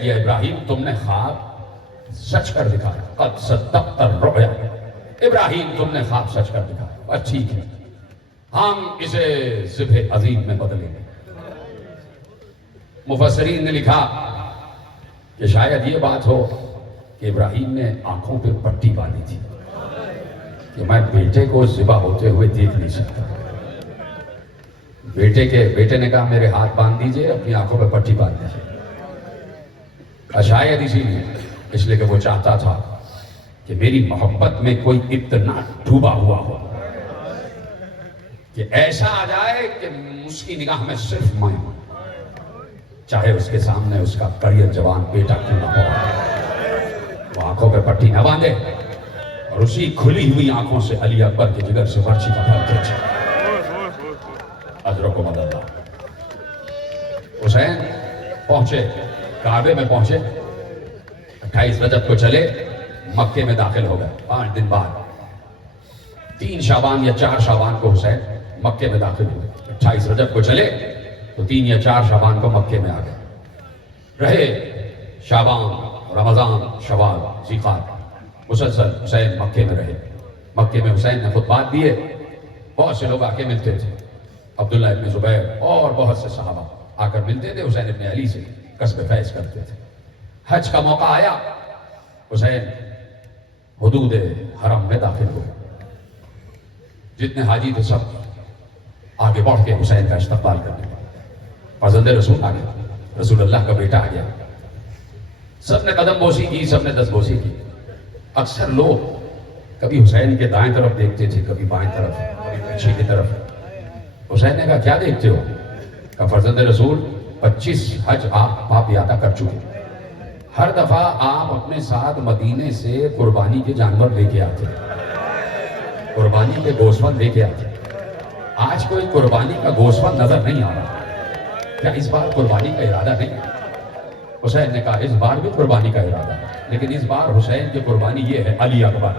کہ ابراہیم تم نے خواب سچ کر دکھایا، قد صدقت الرؤیا، ابراہیم تم نے خواب سچ کر دکھایا، بس ٹھیک ہے ہم اسے ذبح عظیم میں بدلیں گے۔ مفسرین نے لکھا کہ شاید یہ بات ہو کہ ابراہیم نے آنکھوں پہ پٹی باندھی تھی کہ میں بیٹے کو ذبح ہوتے ہوئے دیکھ نہیں سکتا۔ بیٹے نے کہا میرے ہاتھ باندھ دیجئے، اپنی آنکھوں پہ پٹی باندھ دیجئے۔ شاید اسی لیے، اس لیے کہ وہ چاہتا تھا کہ میری محبت میں کوئی اتنا ڈوبا ہوا ہو کہ ایسا آ جائے کہ اس کی نگاہ میں صرف میں ہوں، چاہے اس کے سامنے اس کا کڑیل جوان بیٹا کیوں نہ ہو، وہ آنکھوں پہ پٹی نہ باندھے اور اسی کھلی ہوئی آنکھوں سے علی اکبر کے جگر سے برچی کا پھل کھینچے۔ اجرکم اللہ۔ حسین پہنچے، کعبے میں پہنچے، 28 رجب کو چلے، مکے میں داخل ہو گئے۔ 5 دن بعد 3 شعبان یا 4 شعبان کو حسین مکے میں داخل ہوئے۔ 28 رجب کو چلے تو 3 یا 4 شعبان کو مکے میں آ گئے۔ رہے شعبان، رمضان، شوال، ذوالقعدہ، مسلسل حسین مکے میں رہے۔ مکے میں حسین نے خطبات دیے، بہت سے لوگ آ کے ملتے تھے، عبداللہ ابن زبیر اور بہت سے صحابہ آ کر ملتے تھے، حسین ابن علی سے قصب فیض کرتے تھے۔ حج کا موقع آیا، حسین حدود حرم میں داخل ہوئے۔ جتنے حاجی تھے سب آگے بڑھ کے حسین کا استقبال کرنے لگے۔ فرزند رسول آ گیا، رسول اللہ کا بیٹا آ گیا۔ سب نے قدم بوسی کی، سب نے دست بوسی کی۔ اکثر لوگ کبھی حسین کے دائیں طرف دیکھتے تھے، کبھی بائیں طرف، کبھی پیچھے کی طرف۔ حسین نے کہا کیا دیکھتے ہو؟ کہا فرزند رسول 25 حج آپ پاپ ادا کر چکے، ہر دفعہ آپ اپنے ساتھ مدینے سے قربانی کے جانور لے کے آتے، قربانی کے گوشت لے کے آتے۔ آج کوئی قربانی کا گوشت نظر نہیں آ رہا، کیا اس بار قربانی کا ارادہ نہیں؟ حسین نے کہا اس بار بھی قربانی کا ارادہ ہے، لیکن اس بار حسین کی قربانی یہ ہے علی اکبر،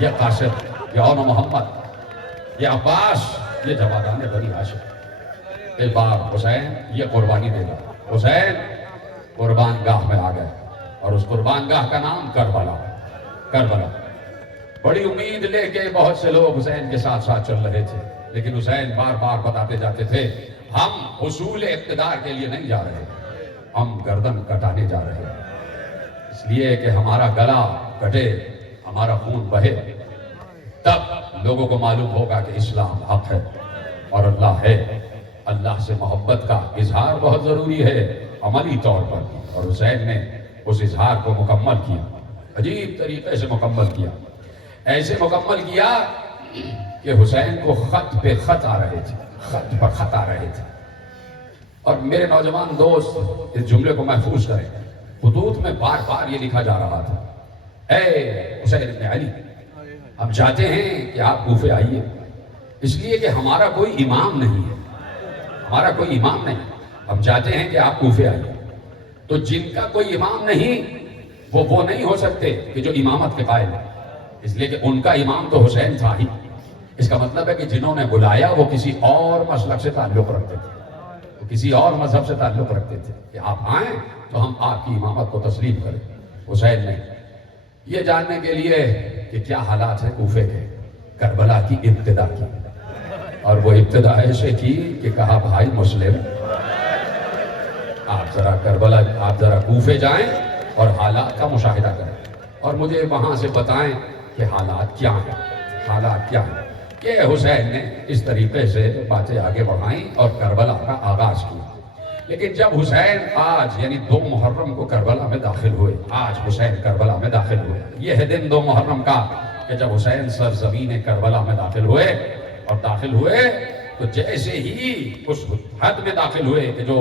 یا قاسم، یا اون محمد، یا عباس، یہ جوادان بنی ہاشم۔ اس بار حسین یہ قربانی دے گا۔ حسین قربان گاہ میں آ گئے اور اس قربان گاہ کا نام کربلا۔ کربلا بڑی امید لے کے بہت سے لوگ حسین کے ساتھ ساتھ چل رہے تھے، لیکن حسین بار بار بتاتے جاتے تھے ہم حصول اقتدار کے لیے نہیں جا رہے، ہم گردن کٹانے جا رہے ہیں، اس لیے کہ ہمارا گلا کٹے، ہمارا خون بہے، تب لوگوں کو معلوم ہوگا کہ اسلام حق ہے اور اللہ ہے۔ اللہ سے محبت کا اظہار بہت ضروری ہے عملی طور پر، اور حسین نے اس اظہار کو مکمل کیا، عجیب طریقے سے مکمل کیا، ایسے مکمل کیا کہ حسین کو خط پہ خط آ رہے تھے، خط پر خط آ رہے تھے۔ اور میرے نوجوان دوست اس جملے کو محفوظ کریں، خطوط میں بار بار یہ لکھا جا رہا تھا اے حسین ابن علی، ہم چاہتے ہیں کہ آپ کوفے آئیے، اس لیے کہ ہمارا کوئی امام نہیں ہے، ہمارا کوئی امام نہیں، ہم چاہتے ہیں کہ آپ کوفے آئیے۔ تو جن کا کوئی امام نہیں وہ نہیں ہو سکتے کہ جو امامت کے قائل ہیں، اس لیے کہ ان کا امام تو حسین تھا ہی۔ اس کا مطلب ہے کہ جنہوں نے بلایا وہ کسی اور مسلک سے تعلق رکھتے تھے، وہ کسی اور مذہب سے تعلق رکھتے تھے کہ آپ آئیں تو ہم آپ کی امامت کو تسلیم کریں۔ حسین نے یہ جاننے کے لیے کہ کیا حالات ہیں کوفے کے، کربلا کی ابتدا کی، اور وہ ابتدا ایسے کی کہ کہا بھائی مسلم آپ ذرا کربلا، آپ ذرا کوفے جائیں اور حالات کا مشاہدہ کریں اور مجھے وہاں سے بتائیں کہ حالات کیا ہیں، حالات کیا ہیں۔ کہ حسین نے اس طریقے سے باتیں آگے بڑھائیں اور کربلا کا آغاز کیا۔ لیکن جب حسین آج یعنی 2 محرم کو کربلا میں داخل ہوئے، آج حسین کربلا میں داخل ہوئے، یہ ہے دن 2 محرم کا کہ جب حسین سرزمین کربلا میں داخل ہوئے، اور داخل ہوئے تو جیسے ہی اس حد میں داخل ہوئے کہ جو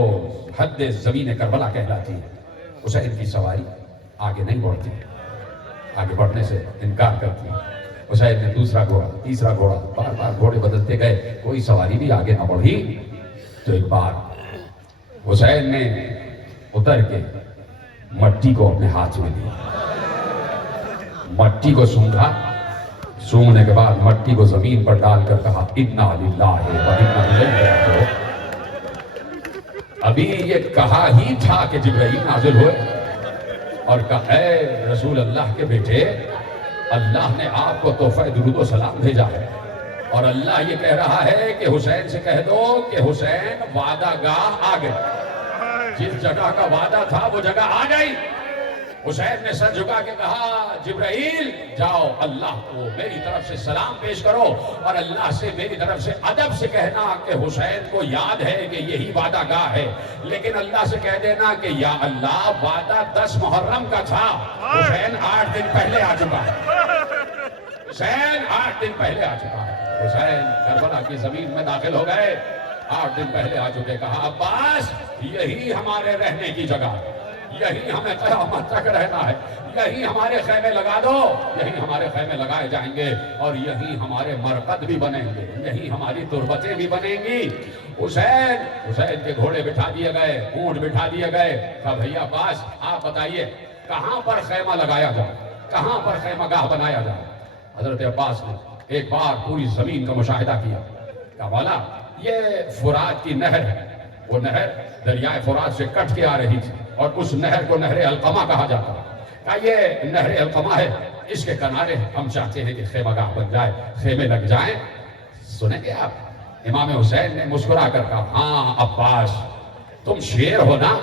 حد زمین کربلا کہلاتی ہے، حسین کی سواری آگے نہیں بڑھتی، آگے بڑھنے سے انکار کرتی ہے۔ حسین نے دوسرا گھوڑا، تیسرا گھوڑا، بار بار گھوڑے بدلتے گئے، کوئی سواری بھی آگے نہ بڑھی۔ تو ایک بار حسین نے اتر کے مٹی کو اپنے ہاتھ میں لیا، مٹی کو سونگھا، سونگنے کے بعد مٹی کو زمین پر ڈال کر کہا انا للہ و انا الیہ راجعون۔ ابھی یہ کہا ہی تھا کہ جبرائیل نازل ہوئے اور کہا اے رسول اللہ کے بیٹے، اللہ نے آپ کو تحفہ درود و سلام بھیجا ہے، اور اللہ یہ کہہ رہا ہے کہ حسین سے کہہ دو کہ حسین وعدہ گاہ آ گئے، جس جگہ کا وعدہ تھا وہ جگہ آ گئی۔ حسین نے سر جھکا کے کہا جبرائیل جاؤ اللہ کو میری طرف سے سلام پیش کرو، اور اللہ سے میری طرف سے ادب سے کہنا کہ حسین کو یاد ہے کہ یہی وعدہ گاہ ہے، لیکن اللہ سے کہہ دینا کہ یا اللہ وعدہ 10 محرم کا تھا، حسین 8 دن پہلے آ چکا ہے، حسین 8 دن پہلے آ چکا ہے۔ حسین کربلا کی زمین میں داخل ہو گئے، 8 دن پہلے آ چکے۔ کہا عباس یہی ہمارے رہنے کی جگہ ہے، یہی ہمیں قیامت تک رہنا ہے، یہی ہمارے خیمے لگا دو، یہی ہمارے خیمے لگائے جائیں گے، اور یہی ہمارے مرقد بھی بنیں گے، یہی ہماری تربتیں بھی بنیں گی۔ حسین کے گھوڑے بٹھا دیے گئے، اونٹ بٹھا دیے گئے۔ کہا بھیا عباس آپ بتائیے کہاں پر خیمہ لگایا جائے، کہاں پر خیمہ گاہ بنایا جائے؟ حضرت عباس نے ایک بار پوری زمین کا مشاہدہ کیا۔ کہا والا یہ فرات کی نہر ہے، وہ نہر دریائے فرات سے کٹ کے آ رہی تھی، اور اس نہر کو نہر القمہ کہا جاتا ہے۔ کہا یہ نہر القمہ ہے، اس کے کنارے ہم چاہتے ہیں کہ خیمہ گاہ بن جائے، خیمے لگ جائیں۔ سنیں گے آپ؟ امام حسین نے مسکرا کر کہا ہاں عباس تم شیر ہو نا،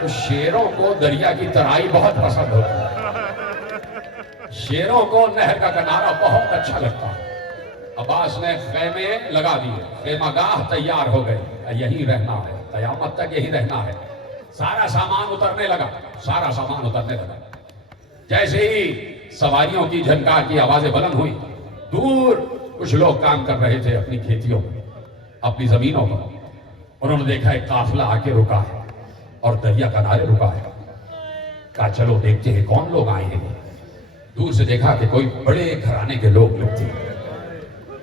تو شیروں کو دریا کی ترائی بہت پسند ہوتی ہے، شیروں کو نہر کا کنارہ بہت اچھا لگتا ہے۔ عباس نے خیمے لگا دیے، خیمہ گاہ تیار ہو گئی، یہی رہنا ہے، قیامت تک یہی رہنا ہے۔ سارا سامان اترنے لگا، سارا سامان اترنے لگا۔ جیسے ہی سواریوں کی جھنکار کی آوازیں بلند ہوئی، دور کچھ لوگ کام کر رہے تھے اپنی کھیتیوں میں، اپنی زمینوں پر۔ انہوں نے دیکھا ایک قافلہ آ کے رکا ہے اور دریا کنارے رکا ہے۔ کہا چلو دیکھتے ہیں کون لوگ آئے ہیں۔ دور سے دیکھا کہ کوئی بڑے گھرانے کے لوگ لگتے ہیں،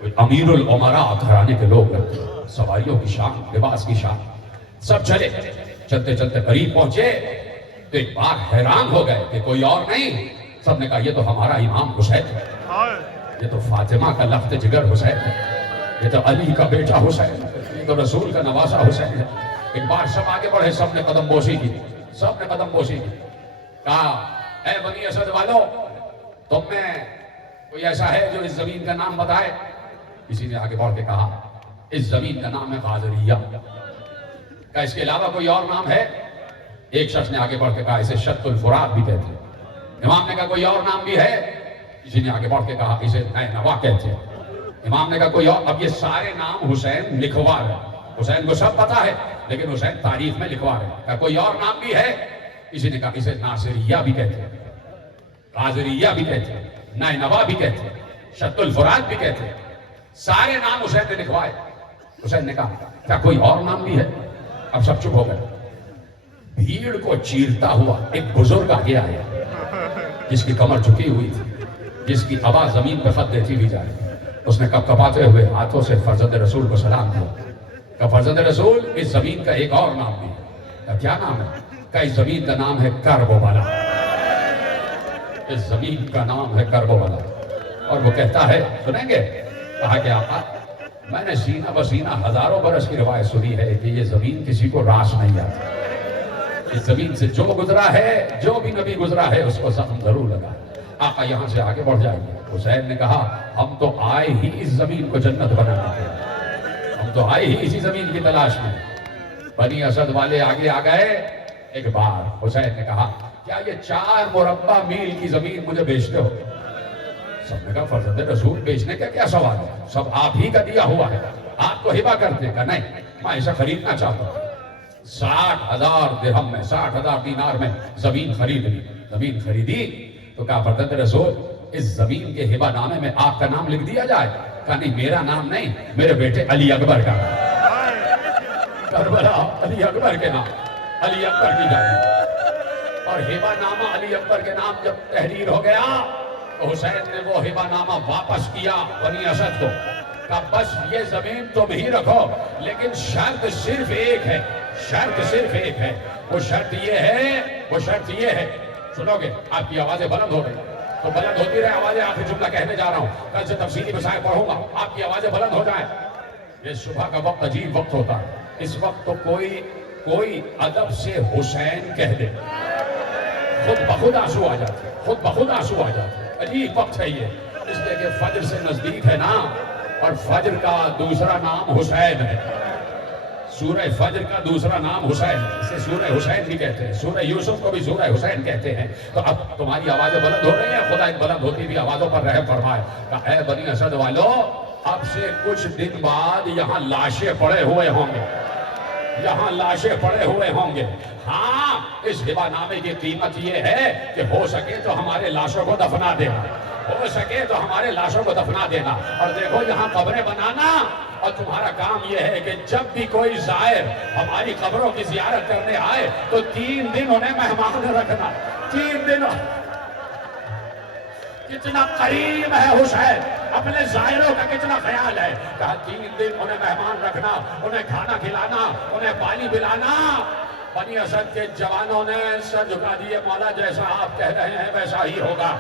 کوئی امیر العمراء گھرانے کے لوگ لگتے ہیں، سواریوں کی شان، لباس کی شان۔ سب چلے، چلتے چلتے قریب پہنچے تو ایک بار حیران ہو گئے کہ کوئی اور نہیں۔ سب نے کہا یہ تو ہمارا امام حسین ہے، یہ تو فاطمہ کا لخت جگر حسین ہے، یہ تو علی کا بیٹا حسین ہے، یہ تو رسول کا نواسا حسین ہے۔ ایک بار سب آگے بڑھے، سب نے قدم بوسی کی، سب نے قدم بوسی کی۔ کہا اے بنی اسد والو، تم میں کوئی ایسا ہے جو اس زمین کا نام بتائے؟ کسی نے آگے بڑھ کے کہا اس زمین کا نام ہے غازریہ۔ کہا اس کے علاوہ کوئی اور نام ہے؟ ایک شخص نے آگے بڑھ کے کہا اسے شط الفرات بھی کہتے ہیں۔ امام نے کہا کوئی اور نام بھی ہے؟ کسی نے آگے بڑھ کے کہا اسے نینوا کہتے ہیں۔ امام نے کہا کوئی اور؟ اب یہ سارے نام حسین لکھوا رہے ہیں، حسین کو سب پتا ہے لیکن حسین تاریخ میں لکھوا رہے ہیں۔ کہا کوئی اور نام بھی ہے؟ کسی نے کہا اسے ناصریہ بھی کہتے ہیں، غازریہ بھی کہتے ہیں، نینوا بھی کہتے ہیں، شط الفرات بھی کہتے ہیں۔ سارے نام حسین نے لکھوائے۔ حسین نے کہا کیا کوئی اور نام بھی ہے؟ اب سب چپ ہو گئے۔ بھیڑ کو چیرتا ہوا ایک بزرگ آگے آیا، جس کی کمر جھکی ہوئی تھی، جس کی آواز زمین پہ خط دیتی بھی جائے۔ اس نے کپ کپاتے ہوئے ہاتھوں سے فرزند رسول کو سلام کیا۔ کہ فرزند رسول اس زمین کا ایک اور نام بھی ہے۔ کہ کیا نام ہے؟ کہ اس زمین کا نام ہے کربلا، اس زمین کا نام ہے کربلا۔ اور وہ کہتا ہے سنیں گے؟ کہا کہ آقا میں نے سینہ بسینہ ہزاروں برس کی روایت سنی ہے کہ یہ زمین کسی کو راس نہیں آتی، اس زمین سے جو گزرا ہے، جو بھی نبی گزرا ہے اس کو زخم ضرور لگا۔ آقا یہاں سے آگے بڑھ جائیے۔ حسین نے کہا ہم تو آئے ہی اس زمین کو جنت بنانے کے لیے، ہم تو آئے ہی اسی زمین کی تلاش میں۔ بنی اسد والے آگے آ گئے۔ ایک بار حسین نے کہا کیا یہ 4 مربع میل کی زمین مجھے بیچتے ہو؟ سب نے کہا فرزند رسول بیچنے کا کیا سوال ہے، سب آپ ہی کا دیا ہوا ہے، آپ کو ہبہ کرتے ہیں۔ کہا نہیں میں اسے خریدنا چاہتا ہوں۔ 60,000 درہم میں، 60,000 دینار میں زمین خرید لی۔ زمین خریدی تو کہا فرزند رسول اس زمین کے ہبہ نامے میں آپ کا نام لکھ دیا جائے۔ کہا نہیں میرا نام نہیں، میرے بیٹے علی اکبر کا نام، کربلا علی اکبر کے نام، علی اکبر کی جائے۔ اور ہبہ نامہ علی اکبر کے نام جب تحریر ہو گیا تو حسین نے وہ ہبہ نامہ واپس کیا بنی اسد کو۔ کہا بس یہ زمین تم ہی رکھو، لیکن شرط صرف ایک ہے، شرط صرف ایک ہے۔ وہ شرط یہ ہے، وہ شرط یہ ہے، سنو گے؟ آپ کی آوازیں بلند ہو رہی تو بلند ہوتی رہے آوازیں۔ آخری جملہ کہنے جا رہا ہوں، کل سے تفصیلی مسائل پڑھوں گا، آپ کی آوازیں بلند ہو جائیں۔ یہ صبح کا وقت عجیب وقت ہوتا ہے، اس وقت تو کوئی کوئی ادب سے حسین کہہ دے خود بخود آنسو آ جاتے، خود بخود آنسو آ جاتے. عجیب وقت ہے یہ، اس لیے کہ فجر سے نزدیک ہے نا، اور فجر کا دوسرا نام حسین ہے. سورہ فجر کا دوسرا نام حسین ہے، اسے سورہ حسین بھی کہتے ہیں. سورہ یوسف کو بھی سورہ حسین کہتے ہیں. تو اب تمہاری آوازیں بلند ہو رہی ہیں، خدا ان بلند ہوتی بھی آوازوں پر رحم فرمائے. کہا اے بنی اسد والو، اب سے کچھ دن بعد یہاں لاشیں پڑے ہوئے ہوں گے، یہاں لاشیں پڑے ہوئے ہوں گے. ہاں، اس ہبہ نامے کی قیمت یہ ہے کہ ہو سکے تو ہمارے لاشوں کو دفنا دینا، ہو سکے تو ہمارے لاشوں کو دفنا دینا. اور دیکھو یہاں قبریں بنانا، اور تمہارا کام یہ ہے کہ جب بھی کوئی زائر ہماری قبروں کی زیارت کرنے آئے تو 3 دن انہیں مہمان رکھنا. 3 دن. کتنا قریب ہے حسین، اپنے زائروں کا کتنا خیال ہے. کہا 3 دن انہیں مہمان رکھنا، انہیں کھانا کھلانا، انہیں پانی پلانا. بنی اسد کے جوانوں نے سر جھکا دیے، مولا جیسا آپ کہہ رہے ہیں ویسا ہی ہوگا.